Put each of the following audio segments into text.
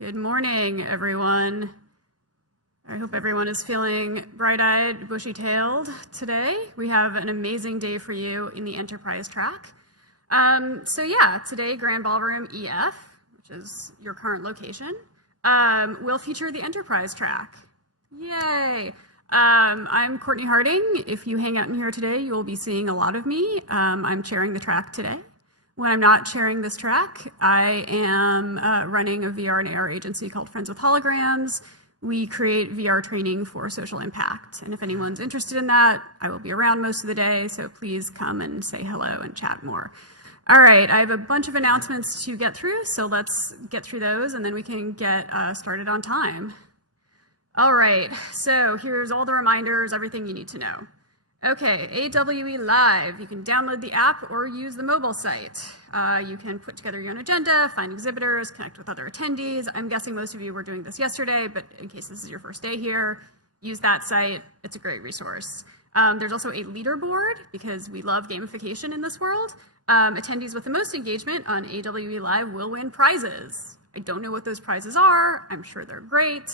Good morning, everyone. I hope everyone is feeling bright-eyed, bushy-tailed today. We have an amazing day for you in the enterprise track. Today Grand Ballroom EF, which is your current location, will feature the enterprise track. Yay! I'm Courtney Harding. If you hang out in here today, you will be seeing a lot of me. I'm chairing the track today. When I'm not chairing this track, I am running a VR and AR agency called Friends with Holograms. We create VR training for social impact. And if anyone's interested in that, I will be around most of the day, so please come and say hello and chat more. All right, I have a bunch of announcements to get through, so let's get through those and then we can get started on time. All right, so here's all the reminders, everything you need to know. Okay, AWE Live. You can download the app or use the mobile site. You can put together your own agenda, find exhibitors, connect with other attendees. I'm guessing most of you were doing this yesterday, but in case this is your first day here, use that site. It's a great resource. There's also a leaderboard because we love gamification in this world. Attendees with the most engagement on AWE Live will win prizes. I don't know what those prizes are. I'm sure they're great.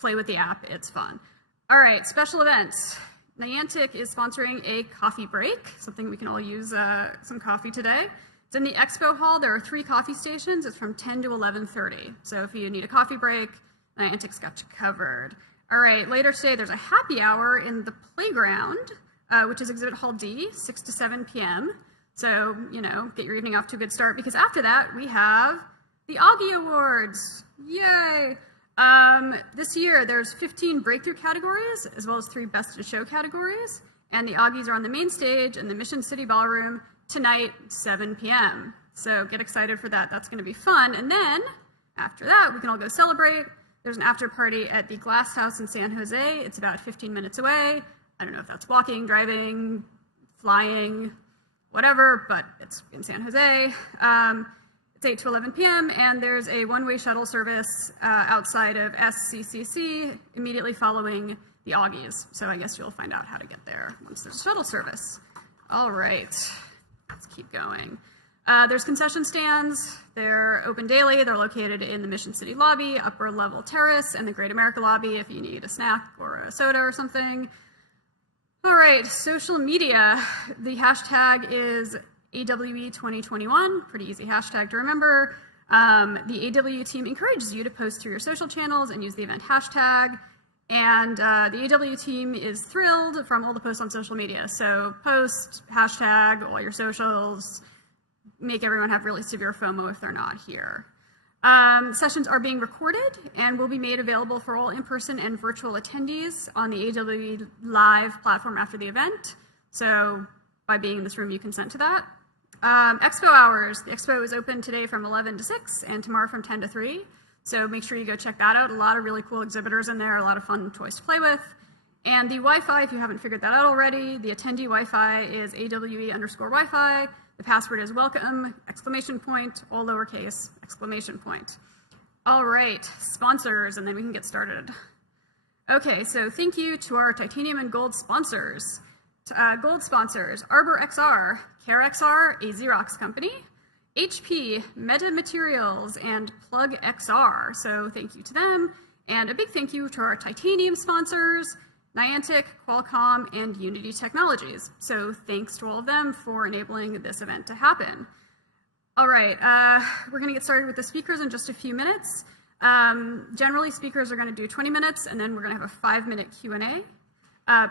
Play with the app, it's fun. All right, special events. Niantic is sponsoring a coffee break, something we can all use some coffee today. It's in the expo hall. There are 3 coffee stations. It's from 10 to 11:30. So if you need a coffee break, Niantic's got you covered. All right, later today, there's a happy hour in the playground, which is Exhibit Hall D, 6 to 7 p.m. So, get your evening off to a good start, because after that, we have the Augie Awards. Yay! This year, there's 15 breakthrough categories, as well as 3 best in show categories, and the Augies are on the main stage in the Mission City Ballroom tonight, 7 p.m. So get excited for that. That's going to be fun. And then, after that, we can all go celebrate. There's an after party at the Glass House in San Jose. It's about 15 minutes away. I don't know if that's walking, driving, flying, whatever, but it's in San Jose. It's 8 to 11 p.m. and there's a one-way shuttle service outside of SCCC immediately following the Augies. So I guess you'll find out how to get there once there's a shuttle service. All right, let's keep going. There's concession stands. They're open daily. They're located in the Mission City lobby, upper level terrace, and the Great America lobby if you need a snack or a soda or something. All right, social media. The hashtag is AWE 2021, pretty easy hashtag to remember. The AWE team encourages you to post through your social channels and use the event hashtag. And the AWE team is thrilled from all the posts on social media. So post, hashtag, all your socials, make everyone have really severe FOMO if they're not here. Sessions are being recorded and will be made available for all in-person and virtual attendees on the AWE Live platform after the event. So by being in this room, you consent to that. Expo hours. The expo is open today from 11 to 6 and tomorrow from 10 to 3. So make sure you go check that out. A lot of really cool exhibitors in there, a lot of fun toys to play with. And the Wi-Fi, if you haven't figured that out already, the attendee Wi-Fi is AWE_Wi-Fi. The password is welcome, ! All lowercase, ! All right, sponsors, and then we can get started. Okay, so thank you to our titanium and gold sponsors. Gold sponsors, Arbor XR, Care XR, a Xerox company, HP, Meta Materials, and Plug XR. So thank you to them. And a big thank you to our titanium sponsors, Niantic, Qualcomm, and Unity Technologies. So thanks to all of them for enabling this event to happen. All right, we're going to get started with the speakers in just a few minutes. Generally, speakers are going to do 20 minutes, and then we're going to have a 5-minute Q&A.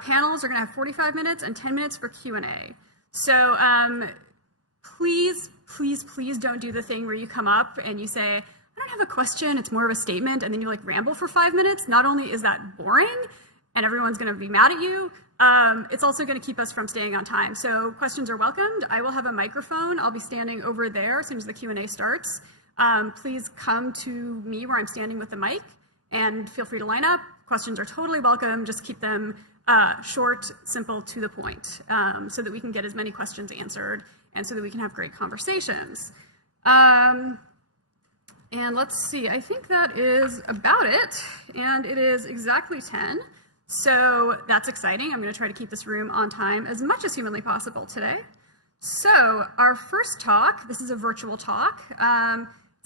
Panels are going to have 45 minutes and 10 minutes for Q&A. So please, please, please don't do the thing where you come up and you say, I don't have a question, it's more of a statement, and then you ramble for 5 minutes. Not only is that boring and everyone's going to be mad at you, it's also going to keep us from staying on time. So questions are welcomed. I will have a microphone. I'll be standing over there as soon as the Q&A starts. Please come to me where I'm standing with the mic and feel free to line up. Questions are totally welcome. Just keep them short, simple, to the point, so that we can get as many questions answered and so that we can have great conversations. And let's see, I think that is about it. And it is exactly 10. So that's exciting. I'm going to try to keep this room on time as much as humanly possible today. So our first talk, this is a virtual talk.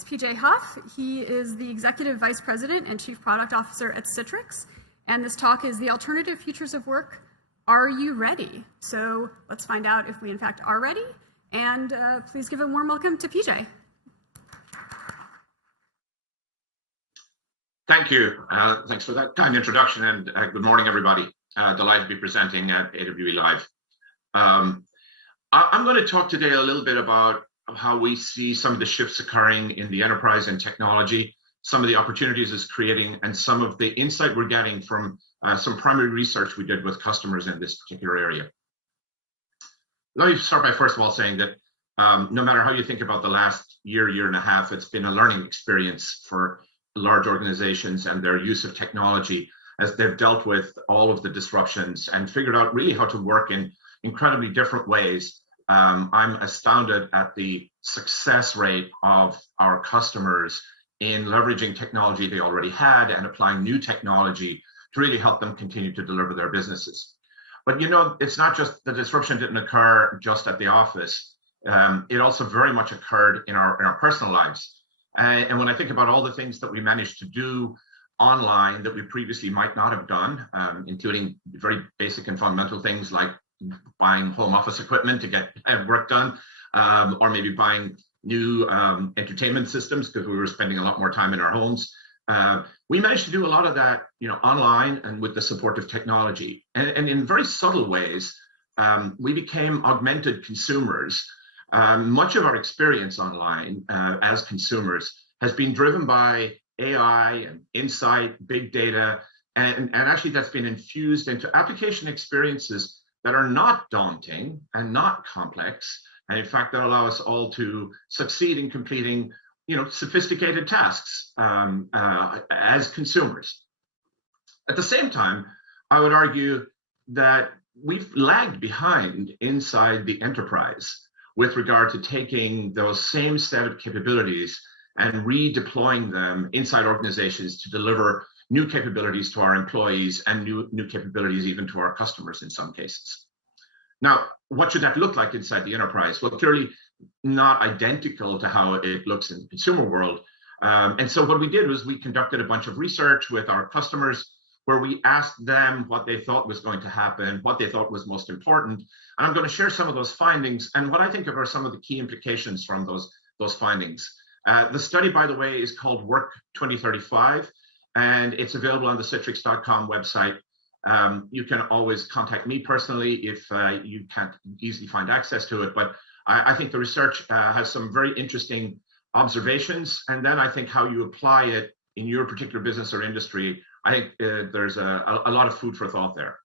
PJ Huff. He is the Executive Vice President and Chief Product Officer at Citrix. And this talk is The Alternative Futures of Work. Are you ready? So let's find out if we in fact are ready. And please give a warm welcome to PJ. Thank you. Thanks for that kind introduction, and good morning, everybody. Delighted to be presenting at AWE Live. I'm going to talk today a little bit about how we see some of the shifts occurring in the enterprise and technology, some of the opportunities it's creating, and some of the insight we're getting from some primary research we did with customers in this particular area. Let me start by first of all saying that no matter how you think about the last year and a half, it's been a learning experience for large organizations and their use of technology as they've dealt with all of the disruptions and figured out really how to work in incredibly different ways. I'm astounded at the success rate of our customers in leveraging technology they already had and applying new technology to really help them continue to deliver their businesses. But you know, it's not just the disruption didn't occur just at the office. It also very much occurred in our personal lives. And when I think about all the things that we managed to do online that we previously might not have done, including very basic and fundamental things like buying home office equipment to get work done, or maybe buying new entertainment systems because we were spending a lot more time in our homes. We managed to do a lot of that, online and with the support of technology. And in very subtle ways, we became augmented consumers. Much of our experience online as consumers has been driven by AI and insight, big data, and actually that's been infused into application experiences that are not daunting and not complex, and in fact that allow us all to succeed in completing sophisticated tasks as consumers. At the same time, I would argue that we've lagged behind inside the enterprise with regard to taking those same set of capabilities and redeploying them inside organizations to deliver new capabilities to our employees and new capabilities even to our customers in some cases. Now, what should that look like inside the enterprise? Well, clearly not identical to how it looks in the consumer world. And so what we did was we conducted a bunch of research with our customers where we asked them what they thought was going to happen, what they thought was most important. And I'm going to share some of those findings and what I think are some of the key implications from those findings. The study, by the way, is called Work 2035, and it's available on the citrix.com website. You can always contact me personally if you can't easily find access to it, but I think the research has some very interesting observations, and then I think how you apply it in your particular business or industry, I think there's a lot of food for thought there.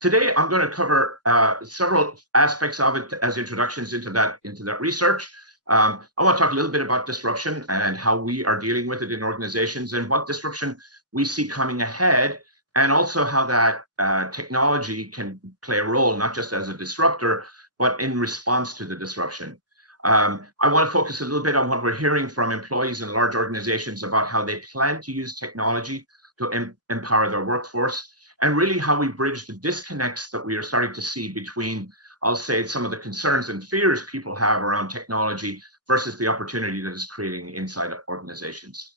Today, I'm going to cover several aspects of it as introductions into that research. I want to talk a little bit about disruption and how we are dealing with it in organizations and what disruption we see coming ahead, and also how that technology can play a role, not just as a disruptor, but in response to the disruption. I want to focus a little bit on what we're hearing from employees in large organizations about how they plan to use technology to empower their workforce, and really how we bridge the disconnects that we are starting to see between, I'll say, some of the concerns and fears people have around technology versus the opportunity that is creating inside organizations.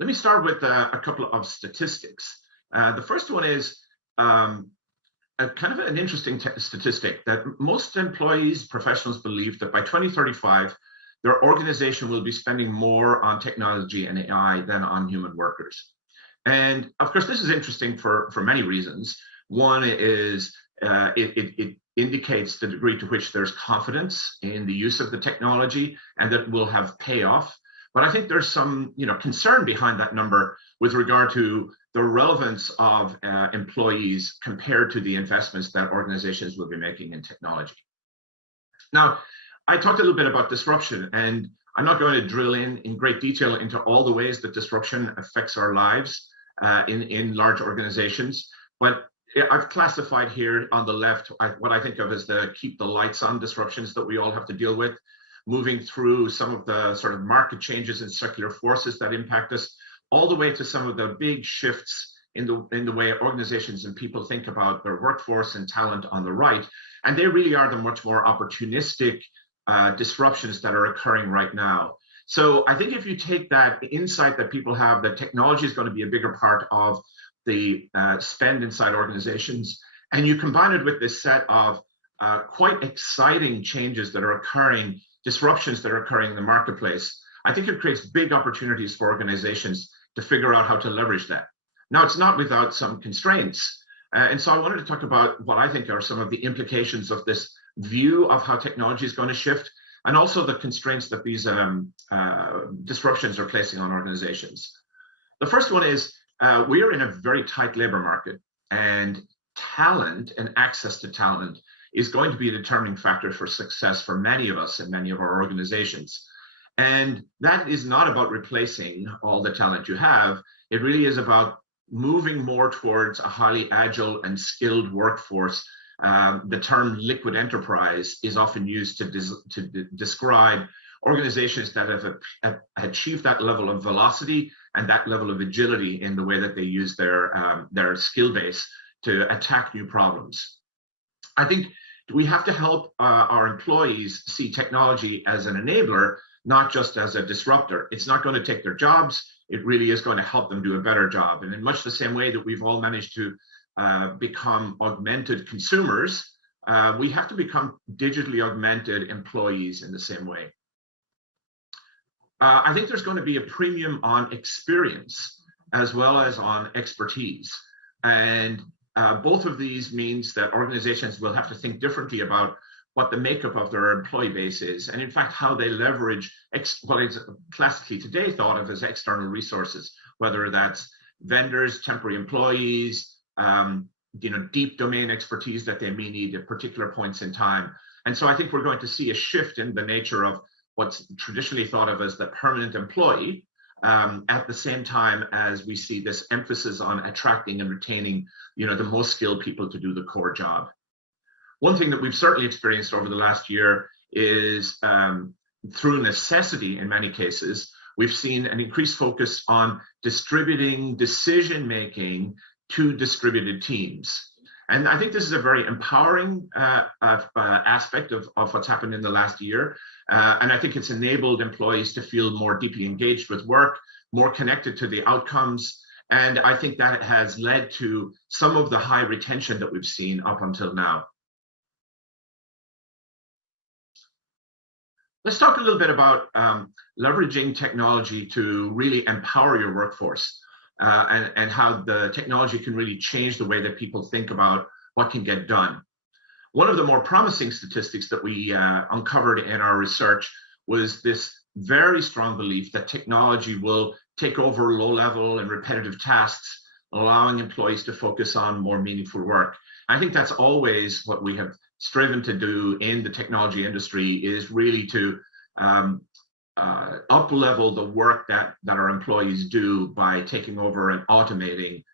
Let me start with a couple of statistics. The first one is kind of an interesting statistic that most employees, professionals believe that by 2035, their organization will be spending more on technology and AI than on human workers. And of course, this is interesting for many reasons. One is it indicates the degree to which there's confidence in the use of the technology and that will have payoff. But I think there's some concern behind that number with regard to the relevance of employees compared to the investments that organizations will be making in technology. Now, I talked a little bit about disruption, and I'm not going to drill in great detail into all the ways that disruption affects our lives in large organizations, but I've classified here on the left what I think of as the keep the lights on disruptions that we all have to deal with, moving through some of the sort of market changes and secular forces that impact us, all the way to some of the big shifts in the way organizations and people think about their workforce and talent on the right. And they really are the much more opportunistic disruptions that are occurring right now. So I think if you take that insight that people have that technology is going to be a bigger part of the spend inside organizations, and you combine it with this set of quite exciting changes that are occurring, disruptions that are occurring in the marketplace, I think it creates big opportunities for organizations to figure out how to leverage that. Now, it's not without some constraints. And so I wanted to talk about what I think are some of the implications of this view of how technology is going to shift, and also the constraints that these disruptions are placing on organizations. The first one is we are in a very tight labor market, and talent and access to talent is going to be a determining factor for success for many of us and many of our organizations. And that is not about replacing all the talent you have. It really is about moving more towards a highly agile and skilled workforce. The term liquid enterprise is often used to describe organizations that have achieved that level of velocity and that level of agility in the way that they use their skill base to attack new problems. I think we have to help our employees see technology as an enabler, not just as a disruptor. It's not going to take their jobs. It really is going to help them do a better job. And in much the same way that we've all managed to become augmented consumers, we have to become digitally augmented employees in the same way. I think there's going to be a premium on experience as well as on expertise. And both of these means that organizations will have to think differently about what the makeup of their employee base is, and in fact, how they leverage what is classically today thought of as external resources, whether that's vendors, temporary employees, deep domain expertise that they may need at particular points in time. And so I think we're going to see a shift in the nature of what's traditionally thought of as the permanent employee, at the same time as we see this emphasis on attracting and retaining, the most skilled people to do the core job. One thing that we've certainly experienced over the last year is through necessity in many cases, we've seen an increased focus on distributing decision-making to distributed teams. And I think this is a very empowering aspect of what's happened in the last year. And I think it's enabled employees to feel more deeply engaged with work, more connected to the outcomes. And I think that has led to some of the high retention that we've seen up until now. Let's talk a little bit about leveraging technology to really empower your workforce and how the technology can really change the way that people think about what can get done. One of the more promising statistics that we uncovered in our research was this very strong belief that technology will take over low-level and repetitive tasks, allowing employees to focus on more meaningful work. I think that's always what we have striven to do in the technology industry, is really to up-level the work that our employees do by taking over and automating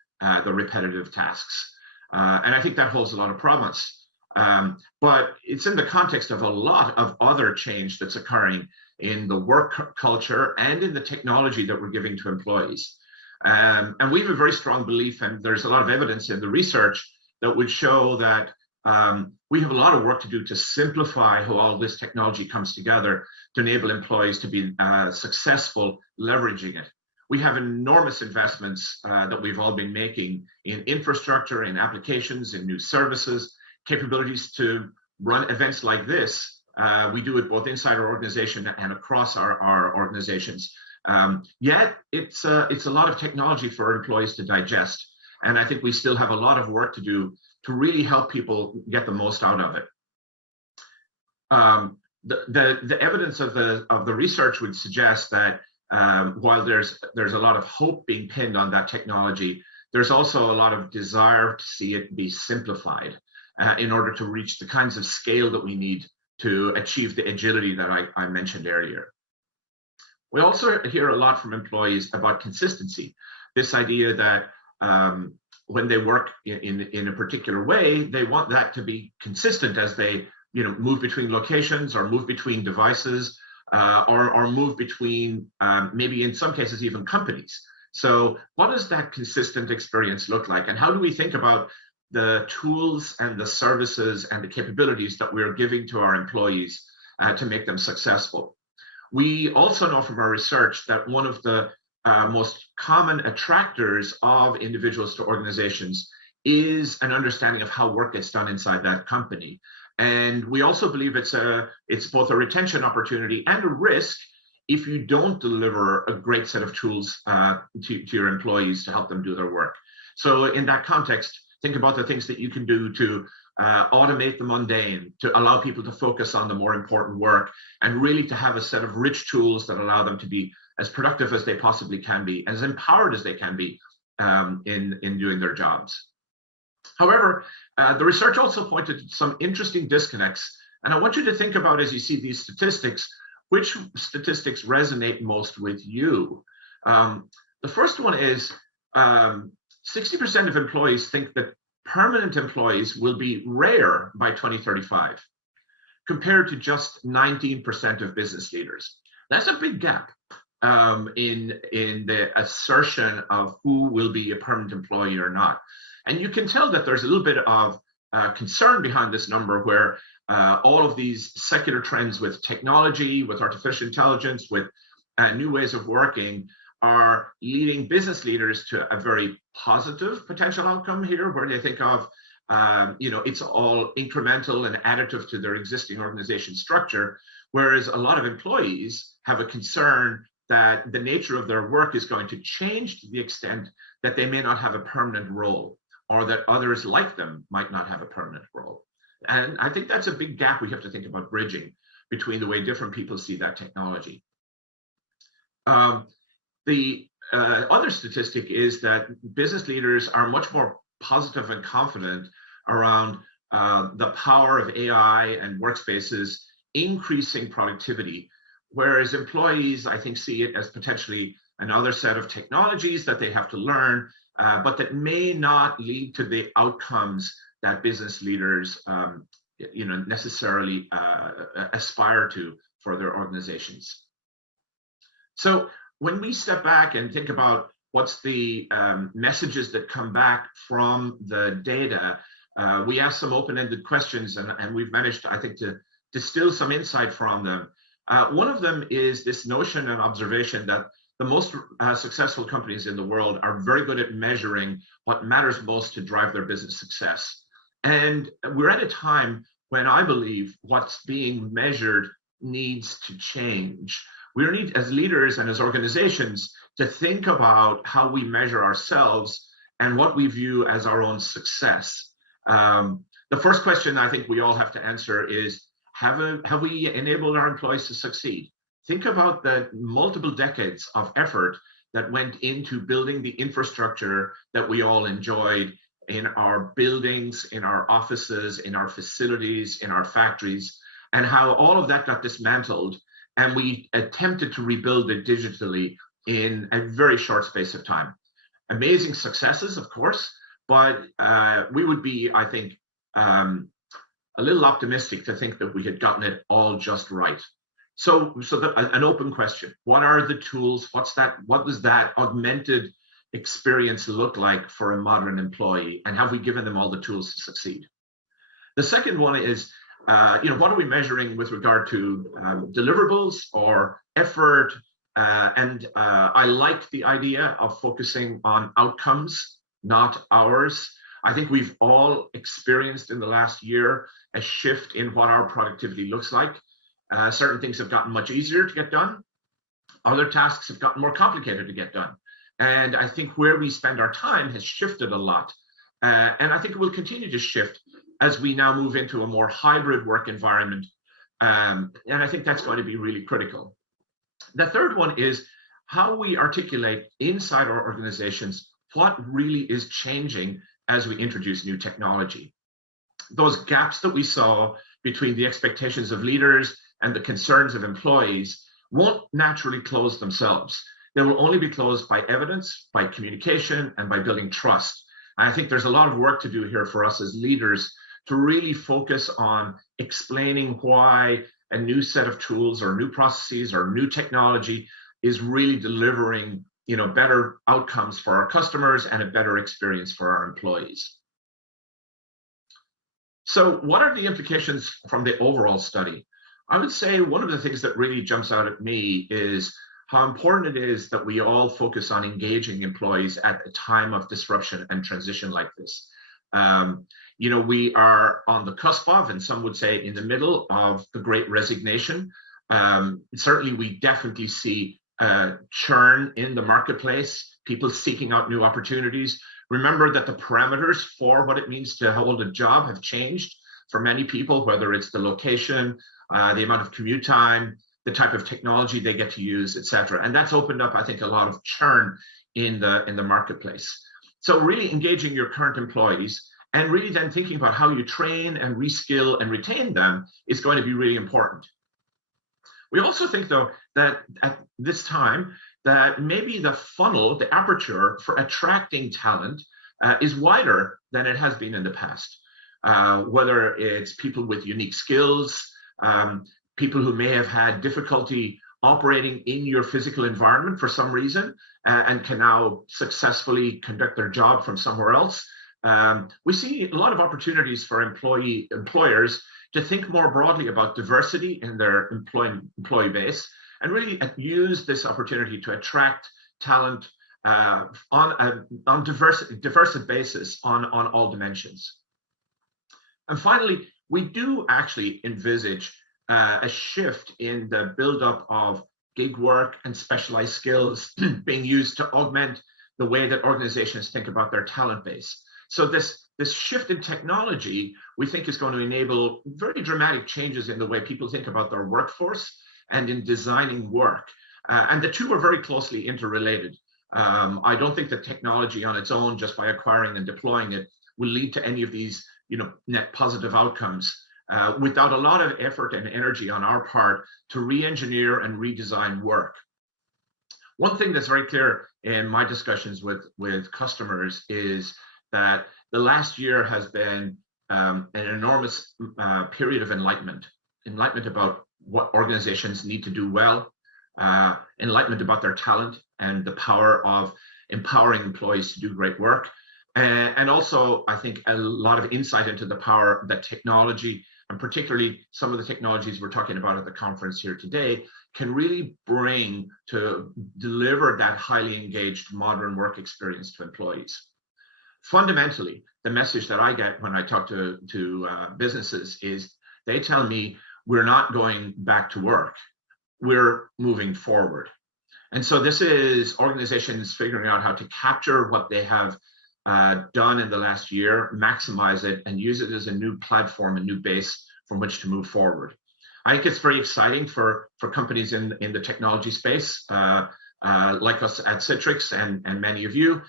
the repetitive tasks. And I think that holds a lot of promise. But it's in the context of a lot of other change that's occurring in the work culture and in the technology that we're giving to employees. And we have a very strong belief, and there's a lot of evidence in the research that would show that we have a lot of work to do to simplify how all this technology comes together to enable employees to be successful leveraging it. We have enormous investments that we've all been making in infrastructure, in applications, in new services, capabilities to run events like this. We do it both inside our organization and across our organizations. Yet it's a lot of technology for employees to digest. And I think we still have a lot of work to do to really help people get the most out of it. The evidence of the research would suggest that while there's a lot of hope being pinned on that technology, there's also a lot of desire to see it be simplified in order to reach the kinds of scale that we need to achieve the agility that I mentioned earlier. We also hear a lot from employees about consistency, this idea that when they work in a particular way, they want that to be consistent as they move between locations or move between devices or move between maybe in some cases even companies. So what does that consistent experience look like, and how do we think about the tools and the services and the capabilities that we're giving to our employees to make them successful. We also know from our research that one of the most common attractors of individuals to organizations is an understanding of how work gets done inside that company. And we also believe it's both a retention opportunity and a risk if you don't deliver a great set of tools to your employees to help them do their work. So in that context, think about the things that you can do to automate the mundane, to allow people to focus on the more important work, and really to have a set of rich tools that allow them to be as productive as they possibly can be, as empowered as they can be in doing their jobs. However, the research also pointed to some interesting disconnects, and I want you to think about, as you see these statistics, which statistics resonate most with you. The first one is 60% of employees think that permanent employees will be rare by 2035, compared to just 19% of business leaders. That's a big gap in the assertion of who will be a permanent employee or not. And you can tell that there's a little bit of concern behind this number, where all of these secular trends with technology, with artificial intelligence, with new ways of working are leading business leaders to a very positive potential outcome here, where they think of, it's all incremental and additive to their existing organization structure, whereas a lot of employees have a concern that the nature of their work is going to change to the extent that they may not have a permanent role, or that others like them might not have a permanent role. And I think that's a big gap we have to think about bridging between the way different people see that technology. The other statistic is that business leaders are much more positive and confident around the power of AI and workspaces increasing productivity, whereas employees, I think, see it as potentially another set of technologies that they have to learn, but that may not lead to the outcomes that business leaders necessarily aspire to for their organizations. So when we step back and think about what's the messages that come back from the data, we ask some open-ended questions, and we've managed, I think, to distill some insight from them. One of them is this notion and observation that the most successful companies in the world are very good at measuring what matters most to drive their business success. And we're at a time when I believe what's being measured needs to change. We need, as leaders and as organizations, to think about how we measure ourselves and what we view as our own success. The first question I think we all have to answer is, have we enabled our employees to succeed? Think about the multiple decades of effort that went into building the infrastructure that we all enjoyed in our buildings, in our offices, in our facilities, in our factories, and how all of that got dismantled, and we attempted to rebuild it digitally in a very short space of time. Amazing successes, of course, but we would be, I think, a little optimistic to think that we had gotten it all just right. So an open question: what are the tools? What does that augmented experience look like for a modern employee, and have we given them all the tools to succeed? The second one is, what are we measuring with regard to deliverables or effort? I like the idea of focusing on outcomes, not hours. I think we've all experienced in the last year a shift in what our productivity looks like. Certain things have gotten much easier to get done. Other tasks have gotten more complicated to get done. And I think where we spend our time has shifted a lot. And I think it will continue to shift as we now move into a more hybrid work environment. And I think that's going to be really critical. The third one is how we articulate inside our organizations what really is changing as we introduce new technology. Those gaps that we saw between the expectations of leaders and the concerns of employees won't naturally close themselves. They will only be closed by evidence, by communication, and by building trust. And I think there's a lot of work to do here for us as leaders to really focus on explaining why a new set of tools or new processes or new technology is really delivering, better outcomes for our customers and a better experience for our employees. So what are the implications from the overall study? I would say one of the things that really jumps out at me is how important it is that we all focus on engaging employees at a time of disruption and transition like this. You know, we are on the cusp of, and some would say in the middle of, the great resignation. Certainly, we definitely see churn in the marketplace, people seeking out new opportunities. Remember that the parameters for what it means to hold a job have changed for many people, whether it's the location, the amount of commute time, the type of technology they get to use, et cetera. And that's opened up, I think, a lot of churn in the marketplace. So really engaging your current employees and really then thinking about how you train and reskill and retain them is going to be really important. We also think, though, that at this time, that maybe the funnel, the aperture for attracting talent is wider than it has been in the past. Whether it's people with unique skills, people who may have had difficulty operating in your physical environment for some reason and can now successfully conduct their job from somewhere else. We see a lot of opportunities for employers to think more broadly about diversity in their employee base and really use this opportunity to attract talent on a diverse basis on all dimensions. And finally, we do actually envisage a shift in the buildup of gig work and specialized skills being used to augment the way that organizations think about their talent base. So this shift in technology, we think, is going to enable very dramatic changes in the way people think about their workforce and in designing work. And the two are very closely interrelated. I don't think that technology on its own, just by acquiring and deploying it, will lead to any of these, net positive outcomes without a lot of effort and energy on our part to re-engineer and redesign work. One thing that's very clear in my discussions with customers is that the last year has been an enormous period of enlightenment about what organizations need to do well, enlightenment about their talent and the power of empowering employees to do great work. And also, I think, a lot of insight into the power that technology, and particularly some of the technologies we're talking about at the conference here today, can really bring to deliver that highly engaged modern work experience to employees. Fundamentally, the message that I get when I talk to businesses is they tell me we're not going back to work, we're moving forward. And so this is organizations figuring out how to capture what they have done in the last year, maximize it, and use it as a new platform, a new base from which to move forward. I think it's very exciting for companies in the technology space, like us at Citrix and many of you,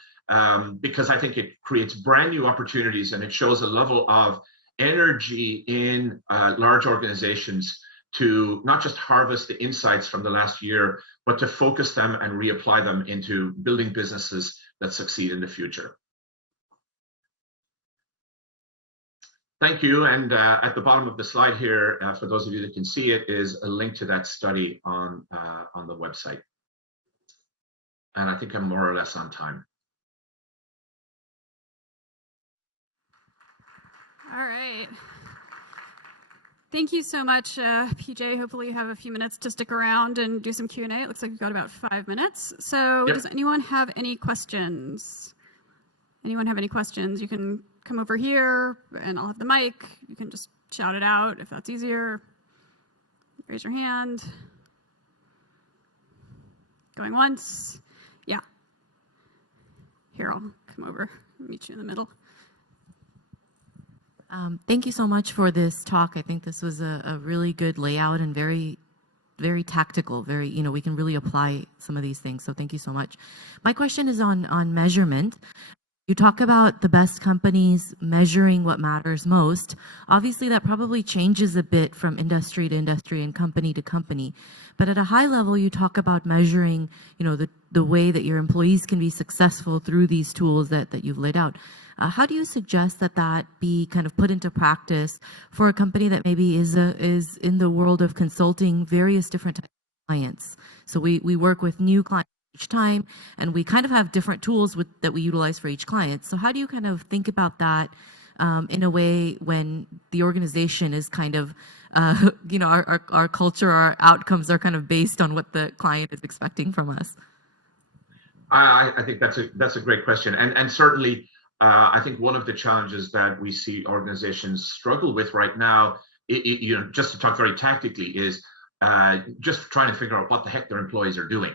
because I think it creates brand new opportunities and it shows a level of energy in large organizations to not just harvest the insights from the last year, but to focus them and reapply them into building businesses that succeed in the future. Thank you. And at the bottom of the slide here, for those of you that can see it, is a link to that study on the website. And I think I'm more or less on time. All right. Thank you so much, PJ. Hopefully you have a few minutes to stick around and do some Q&A. It looks like we've got about 5 minutes. So Does anyone have any questions? Anyone have any questions? You can come over here and I'll have the mic. You can just shout it out if that's easier. Raise your hand. Going once. Yeah. Here, I'll come over and meet you in the middle. Thank you so much for this talk. I think this was a really good layout and very, very tactical. Very, we can really apply some of these things. So thank you so much. My question is on measurement. You talk about the best companies measuring what matters most. Obviously, that probably changes a bit from industry to industry and company to company. But at a high level, you talk about measuring, the way that your employees can be successful through these tools that you've laid out. How do you suggest that be kind of put into practice for a company that maybe is in the world of consulting various different types of clients? So we work with new clients each time, and we kind of have different tools that we utilize for each client. So how do you kind of think about that in a way when the organization is kind of our culture, our outcomes are kind of based on what the client is expecting from us? I think that's a great question, and certainly I think one of the challenges that we see organizations struggle with right now, just to talk very tactically, is just trying to figure out what the heck their employees are doing.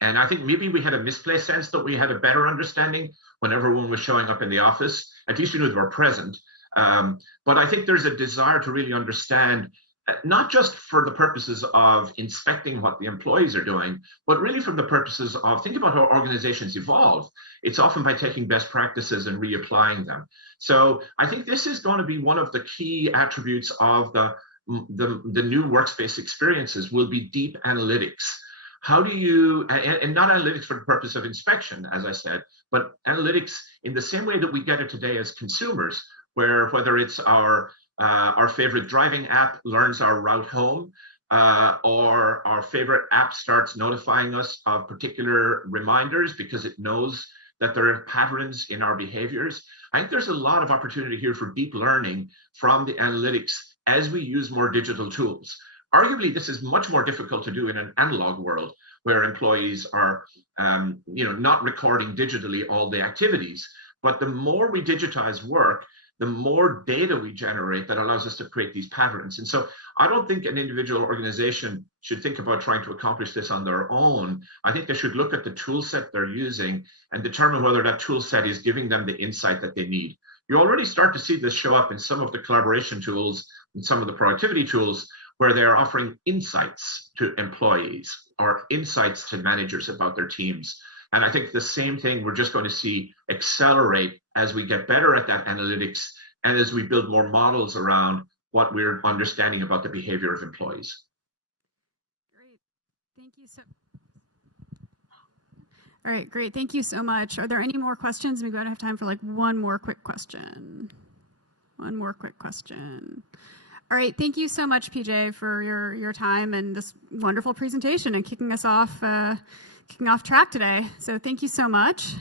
And I think maybe we had a misplaced sense that we had a better understanding when everyone was showing up in the office. At least we knew they were present. But I think there's a desire to really understand, not just for the purposes of inspecting what the employees are doing, but really from the purposes of, think about how organizations evolve. It's often by taking best practices and reapplying them. So I think this is going to be one of the key attributes of the new workspace experiences will be deep analytics. How do you, and not analytics for the purpose of inspection, as I said, but analytics in the same way that we get it today as consumers, where whether it's our favorite driving app learns our route home, or our favorite app starts notifying us of particular reminders because it knows that there are patterns in our behaviors. I think there's a lot of opportunity here for deep learning from the analytics as we use more digital tools. Arguably, this is much more difficult to do in an analog world where employees are not recording digitally all the activities. But the more we digitize work, the more data we generate that allows us to create these patterns. And so I don't think an individual organization should think about trying to accomplish this on their own. I think they should look at the tool set they're using and determine whether that tool set is giving them the insight that they need. You already start to see this show up in some of the collaboration tools and some of the productivity tools where they're offering insights to employees or insights to managers about their teams. And I think the same thing we're just going to see accelerate as we get better at that analytics and as we build more models around what we're understanding about the behavior of employees. Great. Thank you so. All right, great. Thank you so much. Are there any more questions? We've got to have time for like one more quick question. One more quick question. All right, thank you so much, PJ, for your time and this wonderful presentation and kicking off track today. So thank you so much.